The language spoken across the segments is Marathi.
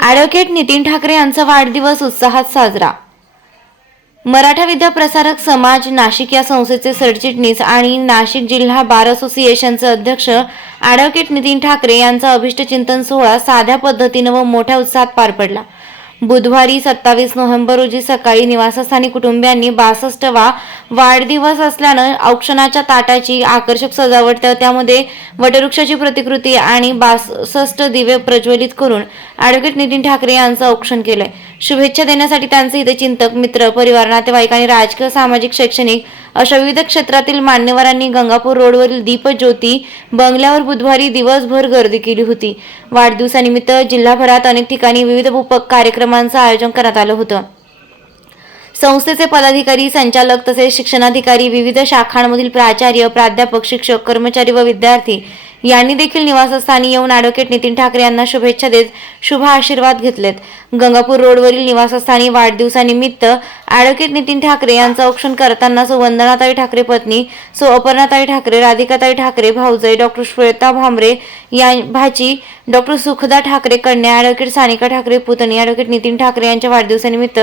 ॲडव्होकेट नितीन ठाकरे यांचा वाढदिवस उत्साहात साजरा. मराठा विद्या प्रसारक समाज नाशिक या संस्थेचे सरचिटणीस आणि नाशिक जिल्हा बार असोसिएशनचे अध्यक्ष ॲडव्होकेट नितीन ठाकरे यांचा अभिष्टचिंतन सोहळा साध्या पद्धतीनं व मोठ्या उत्साहात पार पडला. बुधवारी सत्तावीस नोव्हेंबर रोजी सकाळी निवासस्थानी कुटुंबियांनी बासष्टवा वाढदिवस असल्यानं औक्षणाच्या ताटाची आकर्षक सजावट तर त्यामध्ये वटवृक्षाची प्रतिकृती आणि बासष्ट दिवे प्रज्वलित करून ॲडव्होकेट नितीन ठाकरे यांचं औक्षण केलंय. शुभेच्छा देण्यासाठी त्यांचे हितचिंतक मित्र परिवार नातेवाईक आणि राजकीय सामाजिक शैक्षणिक अशा विविध क्षेत्रातील मान्यवरांनी गंगापूर रोडवरील दीपज्योती बंगल्यावर बुधवारी दिवसभर गर्दी केली होती. वाढदिवसानिमित्त जिल्हाभरात अनेक ठिकाणी विविध उपक कार्यक्रमांचं आयोजन करण्यात आलं होतं. संस्थेचे पदाधिकारी संचालक तसेच शिक्षणाधिकारी विविध शाखांमधील प्राचार्य प्राध्यापक शिक्षक कर्मचारी व विद्यार्थी यांनी देखील निवासस्थानी येऊन ॲडव्होकेट नितीन ठाकरे यांना शुभेच्छा देत शुभ आशीर्वाद घेतलेत. गंगापूर रोडवरील निवासस्थानी वाढदिवसानिमित्त ॲडव्होकेट नितीन ठाकरे यांचं औक्षण करताना सो वंदनाताई ठाकरे पत्नी सो अपर्णाताई ठाकरे राधिकाताई ठाकरे भाऊजय डॉक्टर श्वेता भामरे या भाची डॉक्टर सुखदा ठाकरे कन्या ॲडव्होकेट सानिका ठाकरे पुतणी ॲडव्होकेट नितीन ठाकरे यांच्या वाढदिवसानिमित्त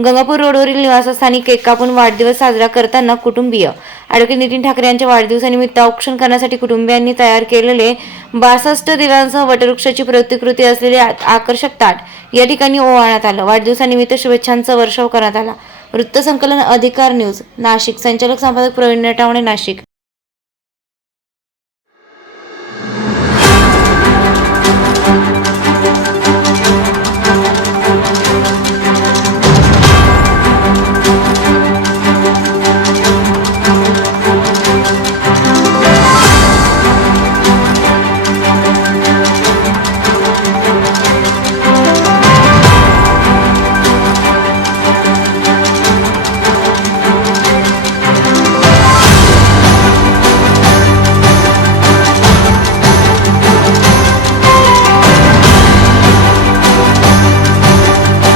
गंगापूर रोडवरील निवासस्थानी केक कापून वाढदिवस साजरा करताना कुटुंबीय. ॲडव्होकेट नितीन ठाकरे यांच्या वाढदिवसानिमित्त औक्षण करण्यासाठी कुटुंबियांनी तयार केले केलेले बासष्ट दिव्यांसह वटवृक्षाची प्रतिकृती असलेले आकर्षक ताट या ठिकाणी ओवाळण्यात आलं. वाढदिवसानिमित्त शुभेच्छांचा वर्षाव करण्यात आला. वृत्तसंकलन अधिकार न्यूज नाशिक. संचालक संपादक प्रवीण नटावणे नाशिक.